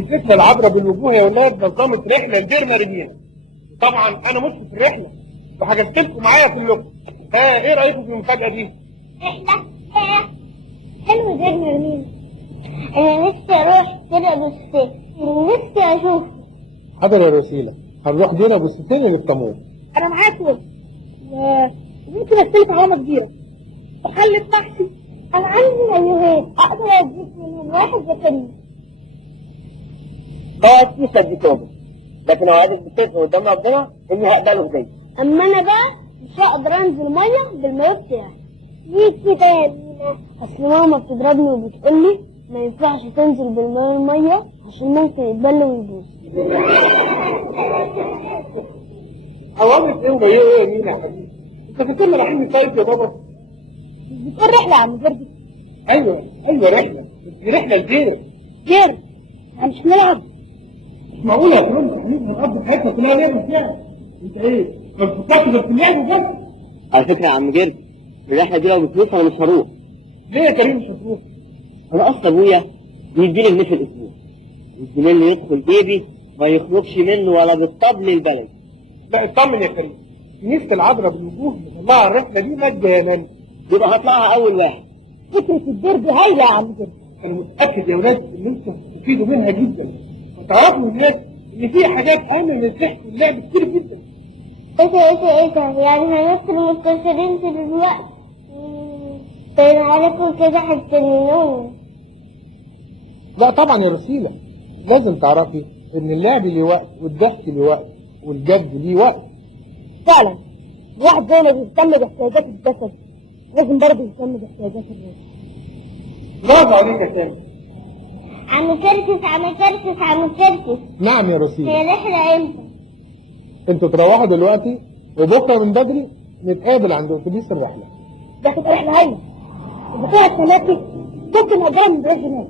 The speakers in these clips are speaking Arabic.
كنيستنا العبرة بالوجوه يا ولاد نظمت رحلة لدير مريمين. طبعا أنا مش في الرحلة وحجزت لكم معايا في اللوك. إيه رأيكم في المفاجأة دي؟ رحلة؟ حلو دير مريمين. أنا نفسي أروح دير أبو السيف ونفسي أشوفه. حاضر يا رسيلة، هنروح دير أبو السيفين اللي في طموح. أنا معاكم وممكن أستلف علامة كبيرة وأخلي محشي. أنا عندي أيوهين أقدر أجيب منهم واحد زكريا. خلاص كيف اديتهم، لكن اوعدك بالصدق قدام ربنا اني هقبله هديه. اما انا بقى مش هقدر انزل ميه بالمايو بتاعي. ليه كده يا مينا؟ اصل ماما بتضربني وبتقول لي ما ينفعش تنزل بالمايو الميه عشان ممكن يتبل ويبوظ. عوامل ايه ومايو ايه يا مينا يا حبيبي؟ انت فاكرنا رايحين نصيف يا بابا؟ مش بتقول رحله يا عم جردي؟ ايوه رحله، دي رحله لدير. دير؟ احنا مش هنلعب. مش معقول يا كريم احنا هنقضي حياتنا كلها لعب فيها. انت ايه؟ ما بتفكرش غير في اللعب وبس؟ على فكره يا عم جرد، الرحله دي لو بفلوس انا مش هروح. ليه يا كريم مش هتروح؟ انا اصلا ابويا بيديني جنيه في الاسبوع، الجنيه اللي يدخل جيبي ما يخرجش منه ولا بالطبل البلدي. لا اطمن يا كريم، كنيسة العذراء بالوجوه مطلعة الرحلة دي مجانا. يبقى هطلعها اول واحد. فكره الدير دي هايله يا عم جردي. انا متاكد يا ولاد ان انتم هتستفيدوا منها جدا وتعرفوا هناك ان في حاجات اهم من الضحك واللعب كتير جدا. ايه ده يعني هندخل مستشارين في الوقت؟ باين عليكم كده هتجننوني. لا طبعا يا رسيلة، لازم تعرفي ان اللعب ليه وقت والضحك ليه وقت والجد ليه وقت. فعلا الواحد زي ما بيهتم باحتياجات الجسد لازم برضه يهتم باحتياجات الروح. برافو عليك يا سامي. عم كركس. نعم يا رسيلة. هي الرحلة امتى؟ انتوا تروحوا دلوقتي وبكره من بدري نتقابل عند اتوبيس الرحلة. ده كانت رحلة هايلة. إذا فيها الثلاثة ممكن أجي من بعيد هناك.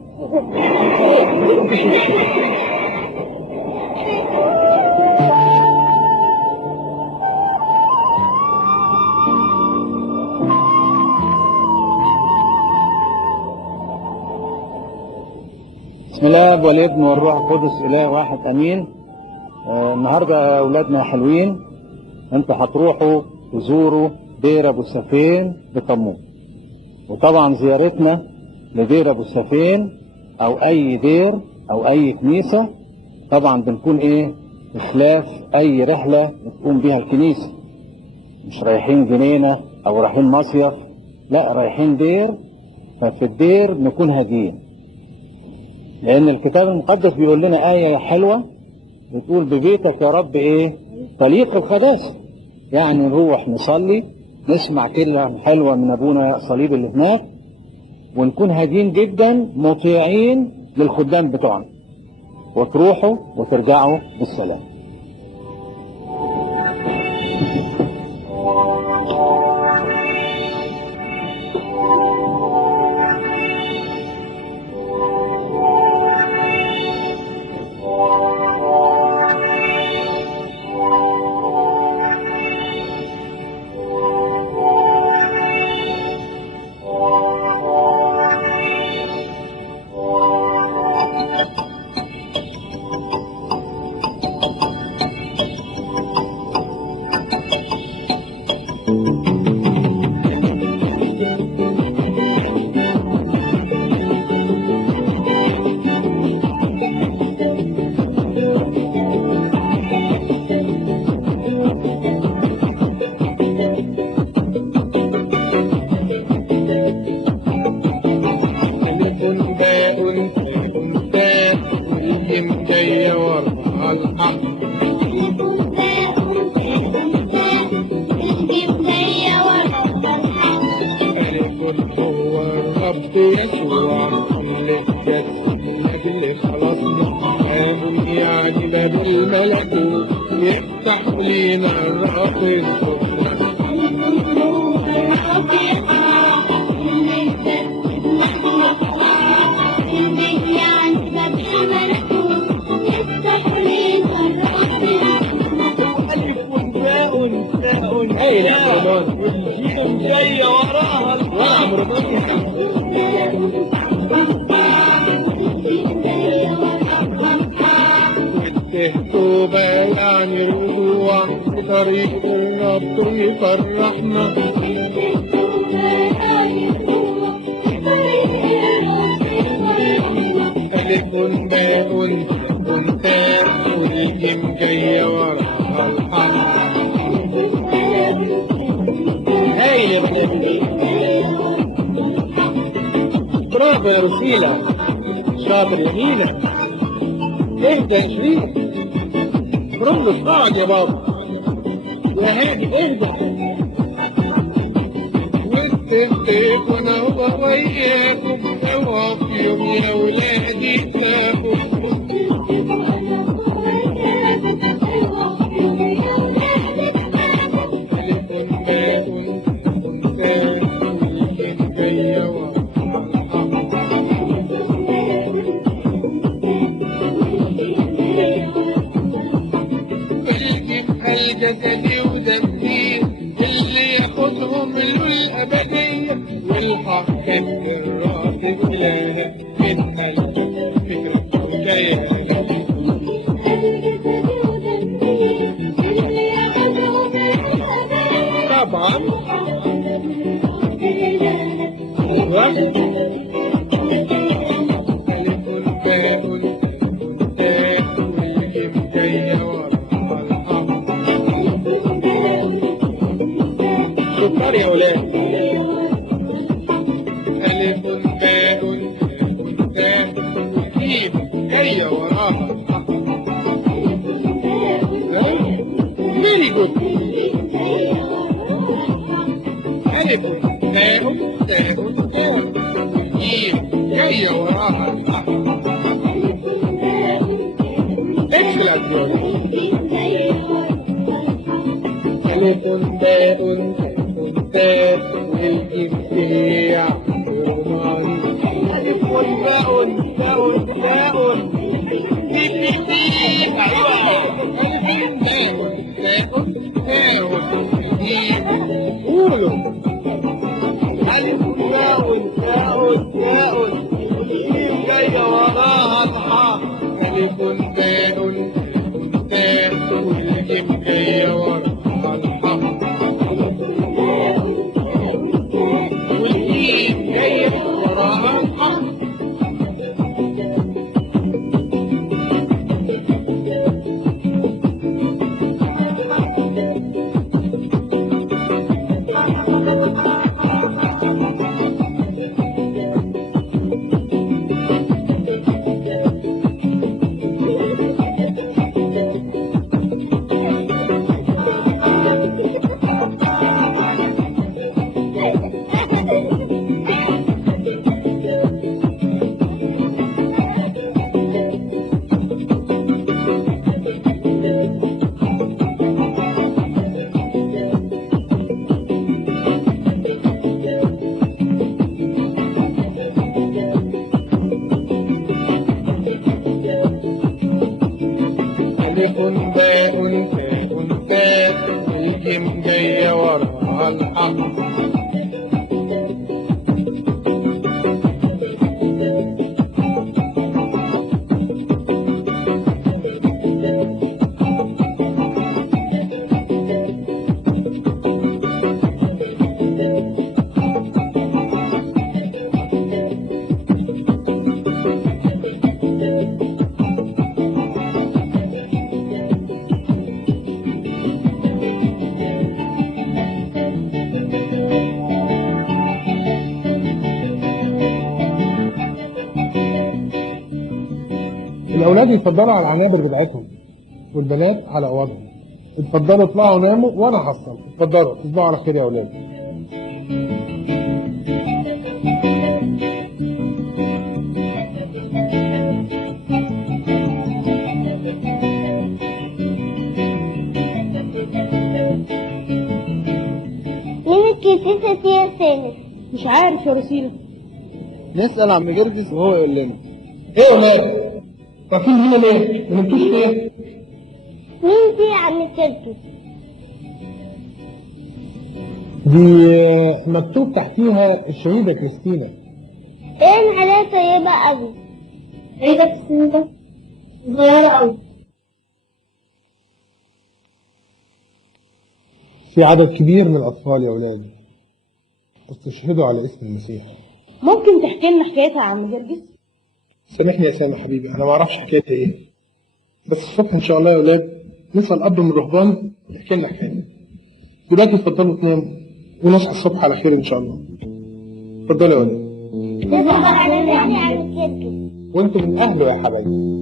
بسم الله والابن والروح القدس اله واحد امين. النهارده اولادنا حلوين، انتوا هتروحوا تزوروا دير ابو سفين بطموح. وطبعا زيارتنا لدير ابو سفين او اي دير او اي كنيسه طبعا بنكون بخلاف اي رحله بتقوم بيها الكنيسه. مش رايحين جنينه او رايحين مصيف، لا رايحين دير. ففي الدير نكون هاديين، لأن الكتاب المقدس بيقول لنا آية حلوة بتقول ببيتك يا رب طليق القداسة. يعني نروح نصلي، نسمع كلمة حلوة من أبونا صليب اللي هناك، ونكون هادين جدا مطيعين للخدام بتوعنا، وتروحوا وترجعوا بالسلام. وراها فيه توبة يعني رجوع بطريق الرب يفرحنا. ألف باء تاء والجيم جاية وراها الحرف. هايل يا بنات، برافو يا رسيلة، شاطر يا مينا. اهدى يا شريف، برمز اقعد يا بابا. يا هادي اهدى. والتفتيك وانا هو وياكم، اوعى في يوم يا ولادي تلاقوا. جسدي ودمي اللي ياخدهم له الأبدية، والحق الراس إله منها الفكرة والكيان. طبعا ألف باء تاء والجيم جاية وراها الحرف. شكرا يا ولاد. ألف باء تاء والجيم جاية وراها الحرف. فيري جود. ألف باء تاء والجيم جاية وراها الحرف. اكسلنت يا ولاد. ألف باء تاء والجيم جاية روماني. ألف باء تاء تاء بيب بيب بيب. أيوه ألف باء تاء والجيم. قولوا ألف باء تاء تاء والجيم جاية وراها الحاء. ألف باء تاء والجيم جاية وراها الحاء. والجيم جاية وراها الحاء. ألف باء تاء تاء والجيم جاية وراها الحرف. الأولاد يتفضلوا على العنابر بتاعتهم والبنات على أوضهم. اتفضلوا اطلعوا ناموا وأنا هحصل. اتفضلوا تصبحوا على خير يا أولاد. مين الكيسة دي يا سامي؟ مش عارف يا رسيلة. نسأل عم جرجس وهو يقول لنا. إيه يا أولاد؟ واقفين هنا ليه؟ ما نمتوش ليه؟ مين دي يا عم كركس؟ دي مكتوب تحتيها الشهيدة كريستينا. باين عليها طيبة أوي. ايه ده السن ده؟ صغيرة أوي. في عدد كبير من الأطفال يا أولاد استشهدوا على اسم المسيح. ممكن تحكي لنا حكايتها يا عم جرجس؟ سامحني يا سامح حبيبي، أنا ما أعرفش حكايتها إيه، بس الصبح إن شاء الله يا أولاد نسأل أب من الرهبان يحكي لنا حكاية. دلوقتي اتفضلوا تناموا ونصحى الصبح على خير إن شاء الله. اتفضلوا يا أولاد. وأنتم من أهله يا حبايبي.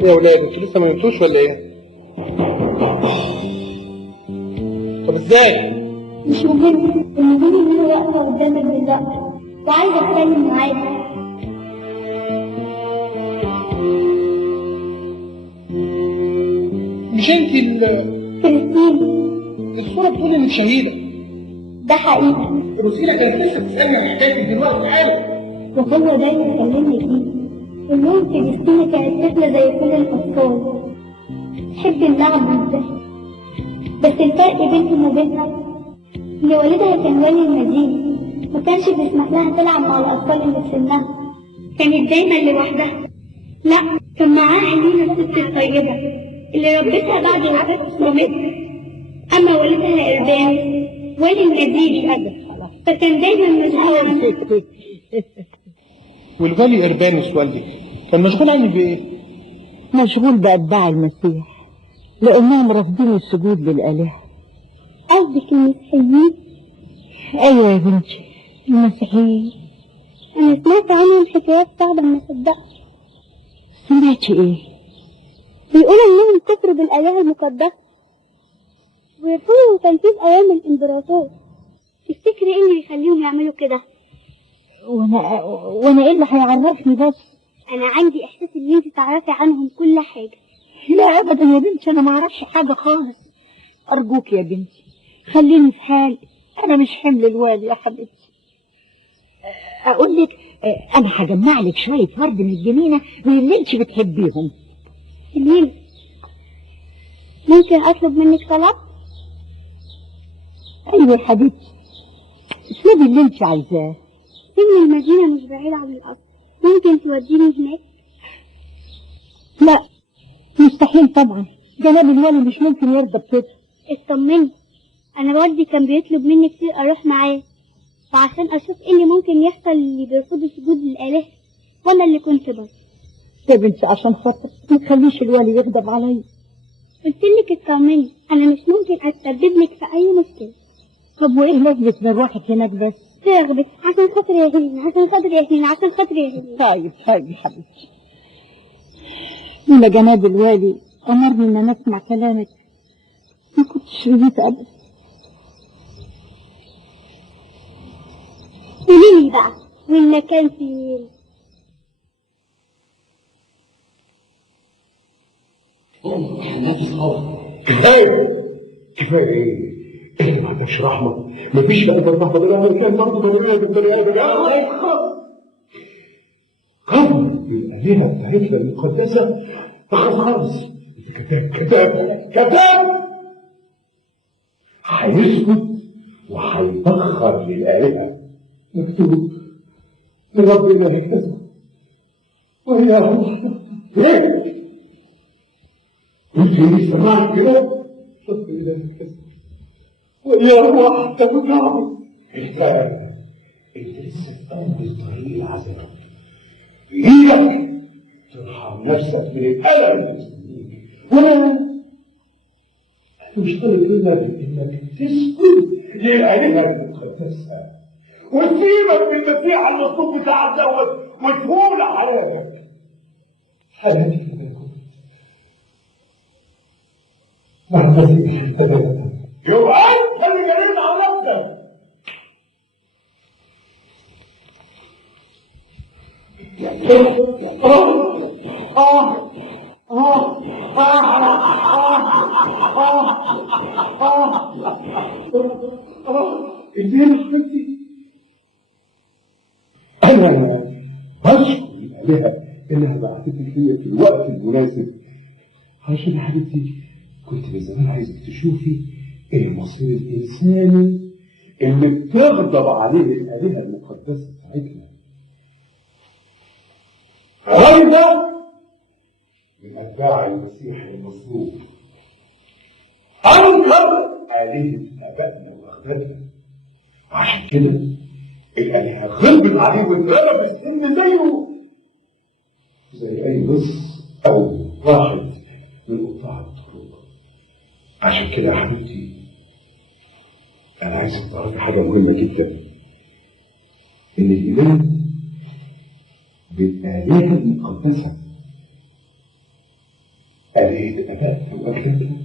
يا ولاد انتوا لسه ما نمتوش ولا ايه؟ طب ازاي؟ مش مهم، المهم ان انا واقفه قدامك دلوقتي وعايزه اتكلم معاك. مش انت كريستين، الصورة بتقول انك شهيدة. ده حقيقي، روسيلا كانت لسه بتسألني عن حكايتك دلوقتي حالا. وهو ده اللي كلمني فيه. اليوم كريستين كانت طفله زي كل الاطفال، تحب اللعب والضحك، بس الفرق بينهم وبينها ان والدها كان ولي المدينه، ما كانش بيسمح لها تلعب مع الاطفال اللي في سنها، كانت دايما لوحدها. لا، كان معاها حليمه الست الطيبه اللي ربتها بعد وفاه مامتها. اما والدها اربان ولي المدينه، فكان دايما مشغول عنها. والولي إربانوس والدك كان مشغول عنك بإيه؟ مشغول بأتباع المسيح لأنهم رافضين السجود للآلهة. قصدك المسيحيين؟ أيوة يا بنتي، المسيحيين. أنا سمعت عنهم حكايات صعبة ما صدقت. سمعتي إيه؟ بيقولوا إنهم كفروا بالآلهة المقدسة ويرفضوا تنفيذ أوامر الإمبراطور. تفتكري إيه اللي يخليهم يعملوا كده؟ وأنا إيه اللي هيعرفني بس؟ أنا عندي إحساس إن أنت تعرفي عنهم كل حاجة. لا أبدا يا بنتي، أنا ما أعرفش حاجة خالص. أرجوك يا بنتي خليني في حالي، أنا مش حمل الوالي يا حبيبتي. أقول لك، أنا هجمع لك شوية ورد من الجنينة من اللي أنت بتحبيهم. جميل. ممكن أطلب منك طلب؟ أيوة يا حبيبتي، اطلبي اللي أنت عايزاه. سن المدينة مش بعيد عن الأرض، ممكن توديني هناك؟ لا مستحيل طبعا، جناب الوالي مش ممكن يرضى بكده. اطمني، أنا والدي كان بيطلب مني كتير أروح معاه، وعشان أشوف إيه اللي ممكن يحصل اللي بيرفضوا سجود للآلهة، وأنا اللي كنت بس. يا بنتي عشان خاطر ما تخليش الوالي يغضب عليا. قلتلك اطمني، أنا مش ممكن أتسبب لك في أي مشكلة. طب وإيه لازمة مروحك هناك بس؟ ترغبك عشان خاطر يا هيلين، عشان خاطر يا هيلين، عشان خاطر يا هيلين. طيب طيب يا حبيبتي، لولا جناب الوالي أمرني إن أنا أسمع كلامك ما كنتش رضيت أبدا. قوليلي بقى، والمكان فين؟ كفايه كفايه ايه؟ انت ما عندكش رحمه؟ مفيش في قلبك رحمه غير امريكان برضه بالرياض بالطريقه قبل الالهه بتاعتنا المقدسه خلاص. انت كذاب كذاب كذاب. هيسكت وهيبخر للالهه. مكتوب لربنا هكذا وهي رحمه. ليه؟ قلت لي سمعت كده؟ شوف إلهي كذا ويا واحدة متعب. الفرق انت لسه في اول طريق العذاب، بايدك ترحم نفسك من الالم اللي مستنيك. وانا مش طالب انك تسكت للالهه المقدسه وتسيبك من المسيح المطلوب بتاعك دوت وتهون حياتك. حياتك اللي كنت يبقى انت اللي جريت على نفسك. ازاي يا حبيبتي؟ انا بشكر الالهه انها بعتتني فيا في الوقت المناسب، عشان يا حبيبتي كنت من زمان عايزك تشوفي المصير الانساني اللي بتغضب عليه الالهه المقدسه بتاعتنا. الراجل ده من اتباع المسيح المصلوب، انكر آلهة ابائنا واخواتنا، عشان كده الالهه غضبت عليه واترمى في السن زي اي لص او واحد من قطاع الطرق. عشان كده يا حبيبتي انا عايزك تعرفي حاجه مهمه جدا، ان الايمان بالآلهة المقدسة، آلهة آبائنا وأجدادنا،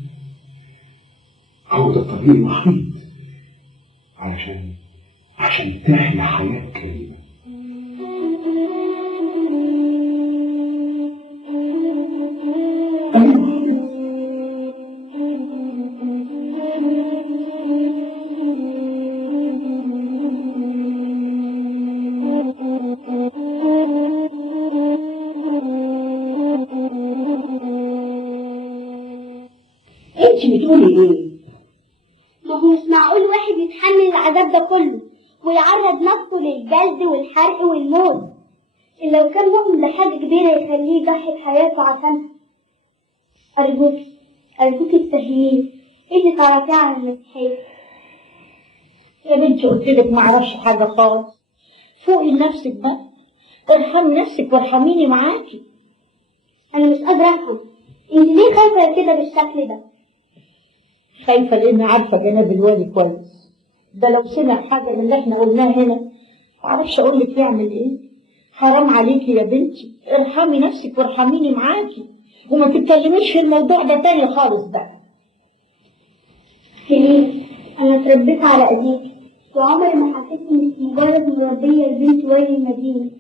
هو ده الطريق الوحيد عشان تحيا حياة كريمة. انت بتقولي ايه؟ ما هو مش معقول واحد يتحمل العذاب ده كله ويعرض نفسه للجلد والحرق والموت إلا لو كان مؤمن بحاجة كبيرة يخليه يضحي بحياته عشانها. أرجوك تفهميني إيه اللي تعرفيه عن المسيحية؟ يا بنتي قلت لك ما اعرفش حاجه خالص. فوقي لنفسك بقى، ارحمي نفسك وارحميني معاكي. أنا مش قادرة أفهم، أنت ليه خايفة كده بالشكل ده؟ خايفه لاني عارفه جناب الوالي كويس، ده لو سمع حاجه من اللي احنا قلناه هنا معرفش اقول لك يعمل ايه. حرام عليكي يا بنتي، ارحمي نفسك وارحميني معاكي، وما تتكلميش في الموضوع ده تاني خالص بقى. كريم، أنا اتربيت على أيديك وعمري ما حسيت إنك مجرد مربية لبنت والي المدينة.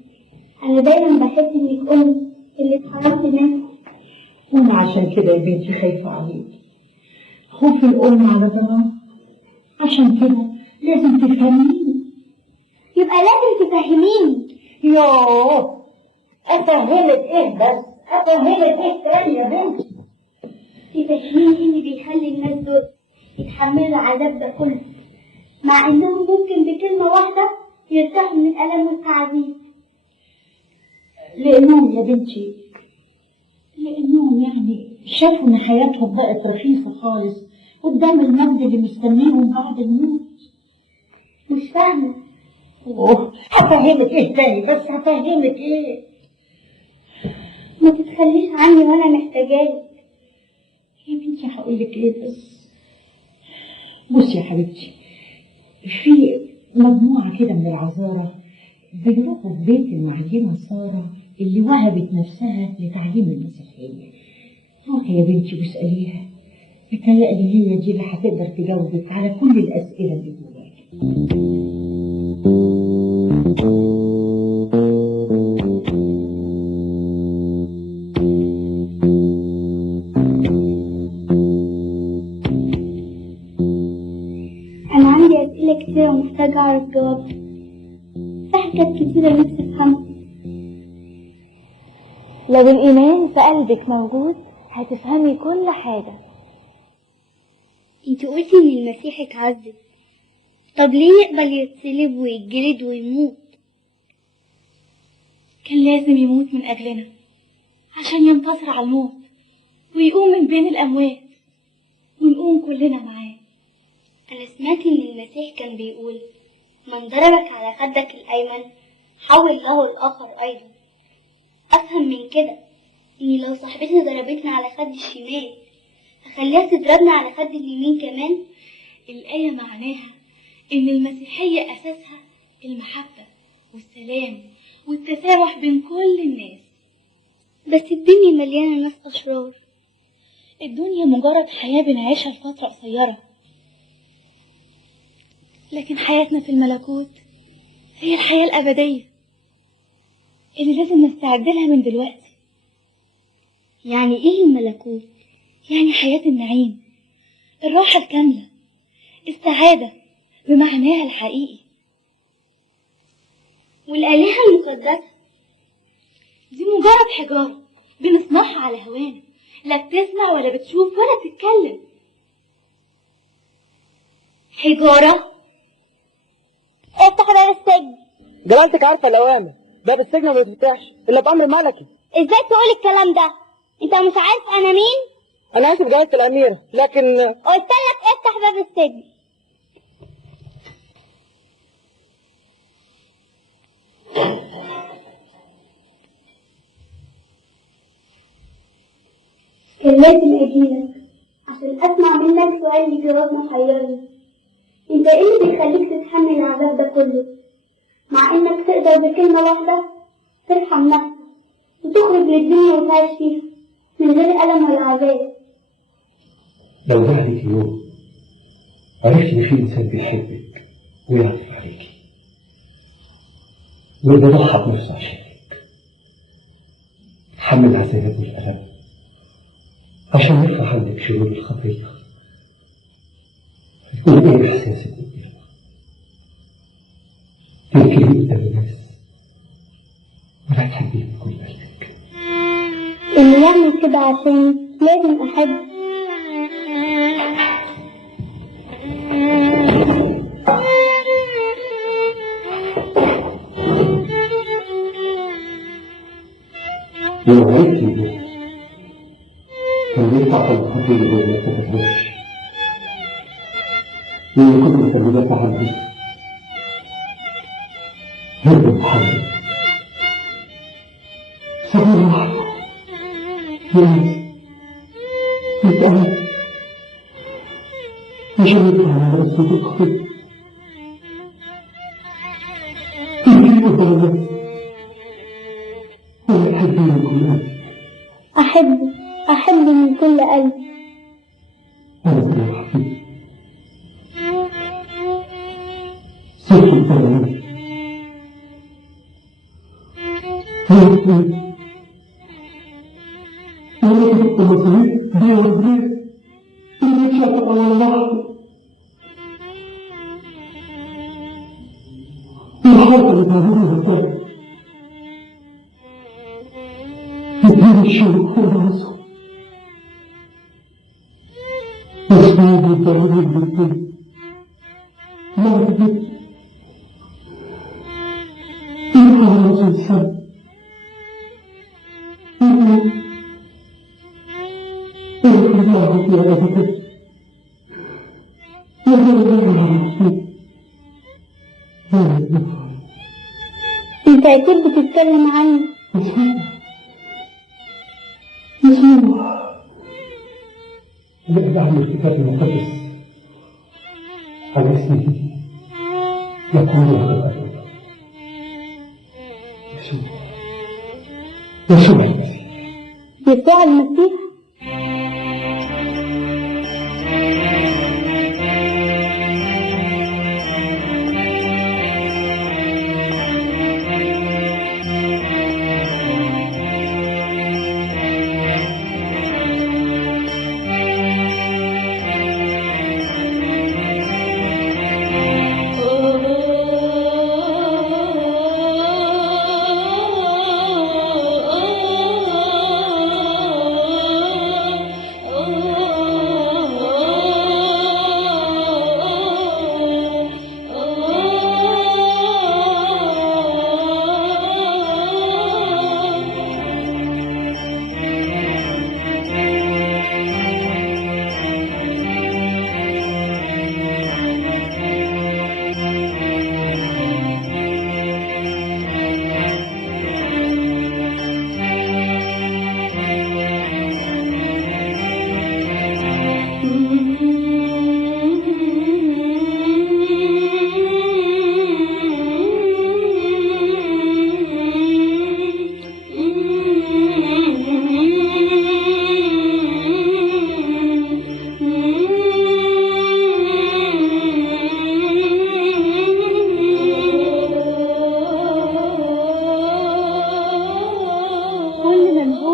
أنا دايما بحس إنك أم اللي اتحرمت منها. وانا عشان كده يا بنتي خايفه عليكي، خوف الام على ضناها. عشان كده لازم تفهميني. يبقى لازم تفهميني. يوه، افهمك ايه بس؟ افهمك ايه تاني يا بنتي؟ تفهميني إيه اللي بيخلي الناس دول يتحملوا العذاب ده كله مع إنهم ممكن بكلمة واحدة يرتاحوا من الألم والتعذيب. لانهم يا بنتي، لانهم يعني شافوا ان حياتهم بقت رخيصه خالص قدام المجد اللي مستنيهم بعد الموت. مش فاهمة. هفهمك ايه تاني بس؟ هفهمك ايه؟ ما تتخليش عني وأنا محتاجاك. يا بنتي هقولك ايه بس؟ بصي يا حبيبتي، في مجموعة كده من العذارى بيروحوا في بيت المعلمة سارة اللي وهبت نفسها لتعليم المسيحية. روحي يا بنتي واسأليها، بتهيألي هي دي اللي هتقدر تجاوبك على كل الأسئلة اللي جواكي. أنا عندي أسئلة كتيرة ومحتاجة أعرف جوابها. في حاجات كتيرة نفسي أفهمها. لو الإيمان في قلبك موجود هتفهمي كل حاجة. انت قلتي إن المسيح اتعذب، طب ليه يقبل يتصلب ويتجلد ويموت؟ كان لازم يموت من أجلنا عشان ينتصر على الموت ويقوم من بين الأموات ونقوم كلنا معاه. أنا سمعت إن المسيح كان بيقول من ضربك على خدك الأيمن حول له الآخر أيضا. أفهم من كده إني لو صاحبتي ضربتني على خد الشمال أخليها تضربني على خد اليمين كمان. الآية معناها إن المسيحية أساسها المحبة والسلام والتسامح بين كل الناس. بس الدنيا مليانة ناس أشرار. الدنيا مجرد حياة بنعيشها لفترة قصيرة، لكن حياتنا في الملكوت هي الحياة الأبدية اللي لازم نستعد لها من دلوقتي. يعني ايه الملكوت؟ يعني حياة النعيم، الراحة الكاملة، السعادة بمعناها الحقيقي. والآلهة المقدسة دي مجرد حجارة بنصنعها على هوانا، لا بتسمع ولا بتشوف ولا بتتكلم. حجارة؟ افتح باب السجن. جلالتك عارفة الأوامر، باب السجن ما بيتفتحش إلا بأمر ملكي. ازاي تقول الكلام ده؟ انت مش عارف انا مين؟ أنا آسف جلالة الأميرة، لكن قلت لك افتح باب السجن. كان لازم اجيلك عشان اسمع منك سؤال يجاوب محيرني. انت ايه اللي بيخليك تتحمل العذاب ده كله مع انك تقدر بكلمة واحدة ترحم نفسك وتخرج للدنيا وتعيش فيها من غير ألم ولا عذاب؟ لو جه عليك يوم عرفت إن في إنسان بيحبك ويعطف عليكي وده ضحى بنفسه عشانك، حمل عذاب والألم عشان يرفع عنك شرور الخطية، هيكون إيه إحساسك قدامه؟ تنكريه قدام الناس ولا تحبيه بكل قلبك؟ اللي يعمل كده عشان لازم أحب. لو عرفتي إيه كان بيطلع في الخطية ولا تتفرش لأن كنت متبدأت عنه هرب محمد صغير واحد يأس يتأهل يجرب على رأسه الخطية يجرب قدام الناس ويحبني من كل قلبي. أحب من كل قلب. أنا يا حبيبي صرت الترميم أنا كنت مصري بيه وبيه اللي شاف على الله الحركة اللي تعملها الطريق يدير الشيء فوق راسه يسمعني بالضروري بالدين ما بدي يبقى راسه السبب انت اكيد بتتكلم عني. نقدر أعمل الكتاب المقدس على اسمه يقول هذا الأدب يسوع المسيح. يسوع المسيح.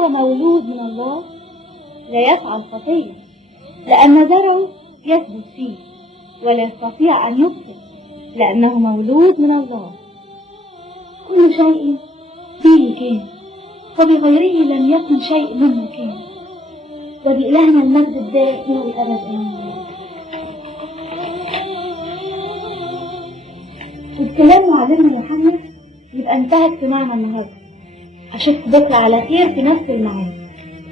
هو مولود من الله لا يفعل خطية، لأن زرعه يثبت فيه ولا يستطيع أن يبطل، لأنه مولود من الله. كل شيء به كان، وبغيره لم يكن شيء مما كان، وبإلهنا المجد الدائم إلى الأبد آمين. والكلام معلمنا يوحنا يبقى انتهى اجتماعنا النهارده. أشوفكم بكرة على خير في نفس الميعاد.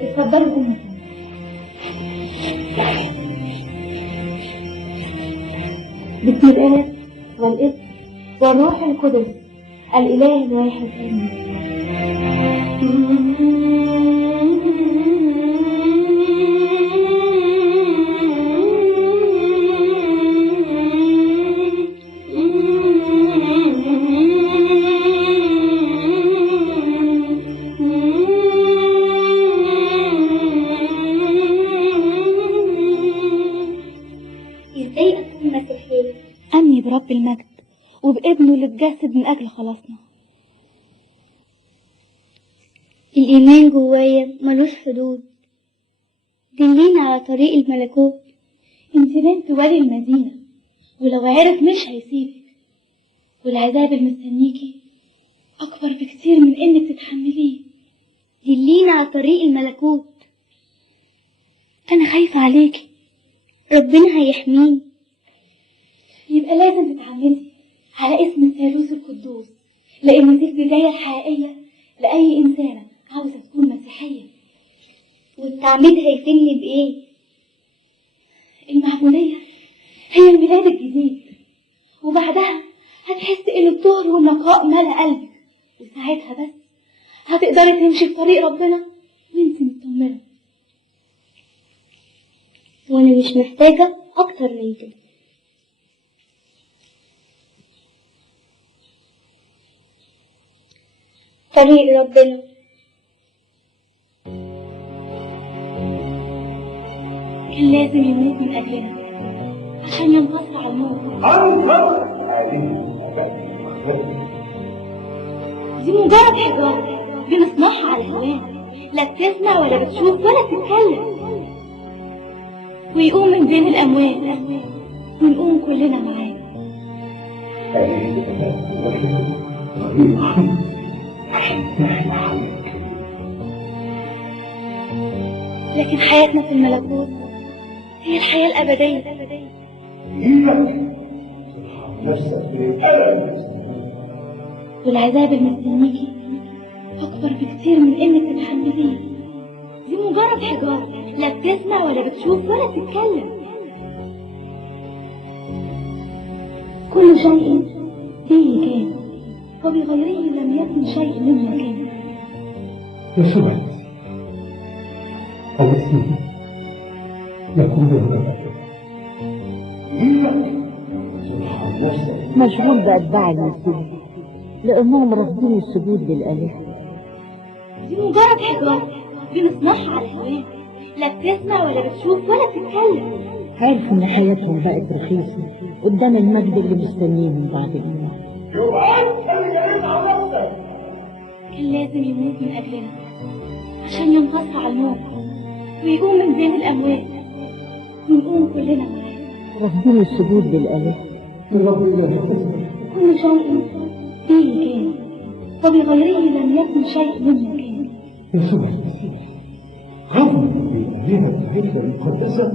اتفضلوا أمكم. بسم الآب والابن والروح القدس الإله الواحد آمين. أمني برب المجد وبابنه اللي اتجسد من أجل خلاصنا. الإيمان جوايا ملوش حدود، دلينا على طريق الملكوت. انت بنت ولي المدينة، ولو عرف مش هيسيبك، والعذاب المستنيكي أكبر بكتير من إنك تتحمليه. دلينا على طريق الملكوت. أنا خايفة عليكي. ربنا هيحميني. يبقى لازم تتعاملي على اسم الثالوث القدوس، لأن دي البداية الحقيقية لأي إنسانة عاوزة تكون مسيحية. والتعميد هيفيدني بإيه؟ المعمودية هي الميلاد الجديد، وبعدها هتحس إن الطهر والنقاء ملا قلبك، وساعتها بس هتقدري تمشي في طريق ربنا وانت مطمنة. وأنا مش محتاجة أكتر من كده. طريق ربنا. كان لازم يموت من أجلنا عشان ينتصر على الموت. دي مجرد حجارة بنصنعها على هوانا، لا بتسمع ولا بتشوف ولا بتتكلم. ويقوم من بين الأموات ونقوم كلنا معاه. لكن حياتنا في الملكوت هي الحياة الأبدية. والعذاب المستنيكي أكبر بكتير من إنك تتحمليه. دي مجرد حجارة لا بتسمع ولا بتشوف ولا تتكلم. كل شيء به كان، وبغيره لم يكن شيء مما كان. يسوع أو اسمه يكون له مشغول بأتباع المسيح لأنهم رافضين السجود للآلهة. دي مجرد حجارة بنصنعها على هوانا، لا بتسمع ولا بتشوف ولا بتتكلم. عارف إن حياتهم بقت رخيصة قدام المجد اللي مستنيهم بعد الموت. كان لازم يموت من أجلنا عشان ينتصر على الموت، ويقوم من بين الأموات ونقوم كلنا معاه. رافضين السجود للآلهة. كل شيء به كان، وبغيره لم يكن شيء مما كان. يسوع رفض الآلهة بتاعتنا المقدسة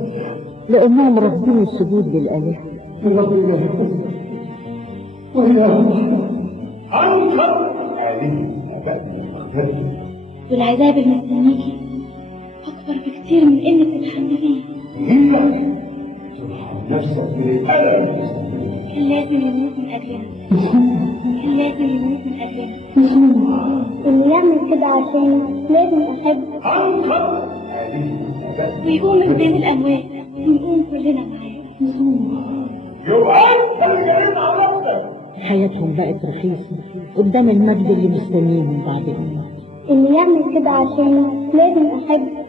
لأنهم رافضين السجود للآلهة. الرب إله وهي عنكر هذه أبدا المغفرة. والعذاب المستنيكي أكبر بكتير من إنك تتحمليه. ترحم نفسك من الألم. كان لازم يموت من أجلنا. كان لازم يموت من أجلنا. اللي يعمل كده عشان لازم أحبه. عنكر هذه أبدا ويقوم من بين الأموات ونقوم كلنا معاه. يبقى أنت اللي جايين على نفسك. حياتهم بقت رخيصة قدام المجد اللي مستنيهم بعد الموت. اللي يعمل كده عشان لازم أحبه.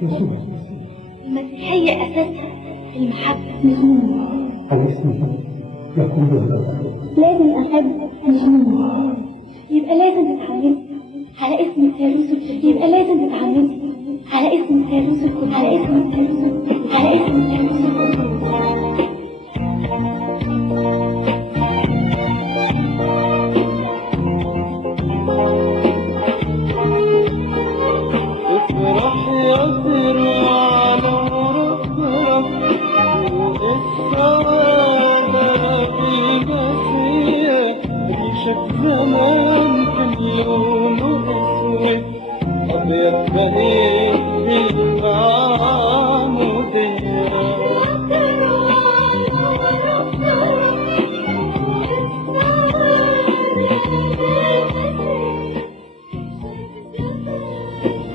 المسيحية أساسها المحبة. على اسمه يكون له لازم أحبه. يبقى لازم تتعاملي على اسم الثالوث القدوس. يبقى لازم تتعاملي على اسم ثالوث القدوس، على اسم ثالوث القدوس، على اسم ثالوث القدوس. افرح يا فرعون ورفرح والسعادة بالمسيح، عيشك زمان كان لونه اسود ابيض بهيج بالمعمودية.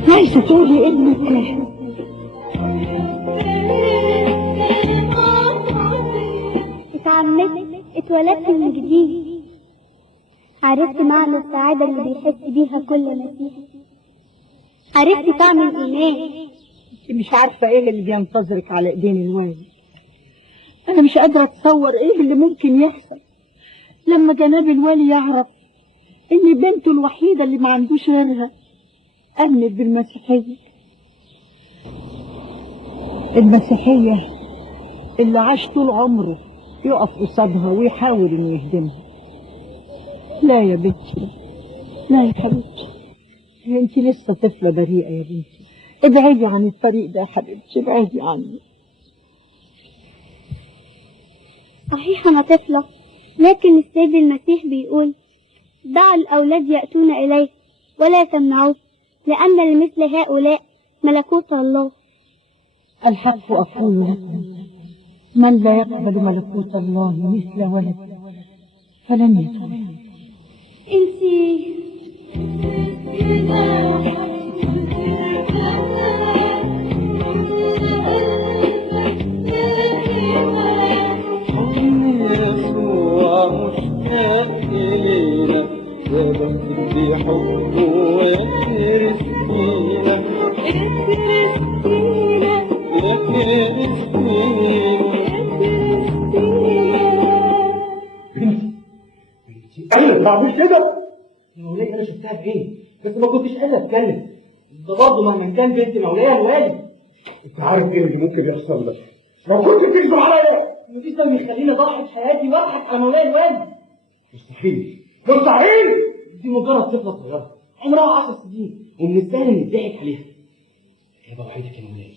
عايزة تقولي ابنك اتعمدت، اتولدت من جديد، عرفت معنى السعادة اللي بيحس بيها كل مسيحي، عرفت طعم الإيمان. انت مش عارفة ايه اللي بينتظرك على ايدين الوالد. انا مش قادرة اتصور ايه اللي ممكن يحصل لما جناب الوالي يعرف ان بنته الوحيدة اللي ما عندوش غيرها امنت بالمسيحية، المسيحية اللي عاش طول عمره يقف قصادها ويحاول انه يهدمها. لا يا بنتي، لا يا حبيبتي، انت لسه طفلة بريئة يا بنتي. ابعدي عن الطريق ده يا حبيبتي، ابعدي عني. صحيح أنا طفلة، لكن السيد المسيح بيقول دعوا الأولاد يأتون إليه ولا تمنعوه، لأن لمثل هؤلاء ملكوت الله. الحق أقول لكم من لا يقبل ملكوت الله مثل ولد فلن يدخل. انتي يسوع مشتاق إلينا، يا بختك بحبه يا كريستينا، يا كريستينا. انا ما بعملش كده. يا مولاي انا شفتها بعيني بس ما كنتش قادر اتكلم. ده برضه مهما كان بنت مولاي الوالي. انت عارف ايه اللي ممكن يحصل لك لو كنت بتكذب عليا؟ مفيش دم يخليني اضحي بحياتي واضحك على مولاي الوالي. مستحيل، مستحيل. دي مجرد طفله صغيره عمرها 10 سنين ومن السهل ان يضحك عليها. هي بوعدك يا مولاي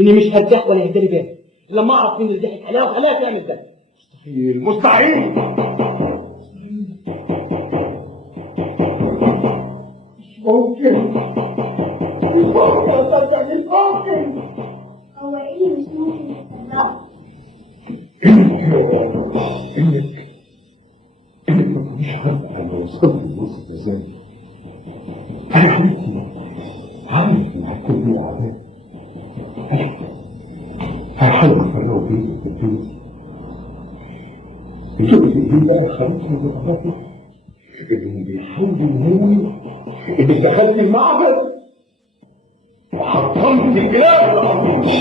اني مش هتضحك ولا هداري بالي لما اعرف مين اللي ضحك عليها وخلاها تعمل ده. مستحيل، مستحيل. مش ممكن، مش ممكن اصدق، مش ممكن. هو إيه اللي مش ممكن يصدقه؟ انك ما كنتش عارفه انا وصلت للوسط ازاي. انا حبيبتي عارف ان هتكون لي اعداء. هحاول افرقه بيني وبين بنتي. الجزء اللي بقى خليته بطبيعته انهم بيحاولوا ينهوني انك دخلت المعبد وحطمت في البلاد الارضيه.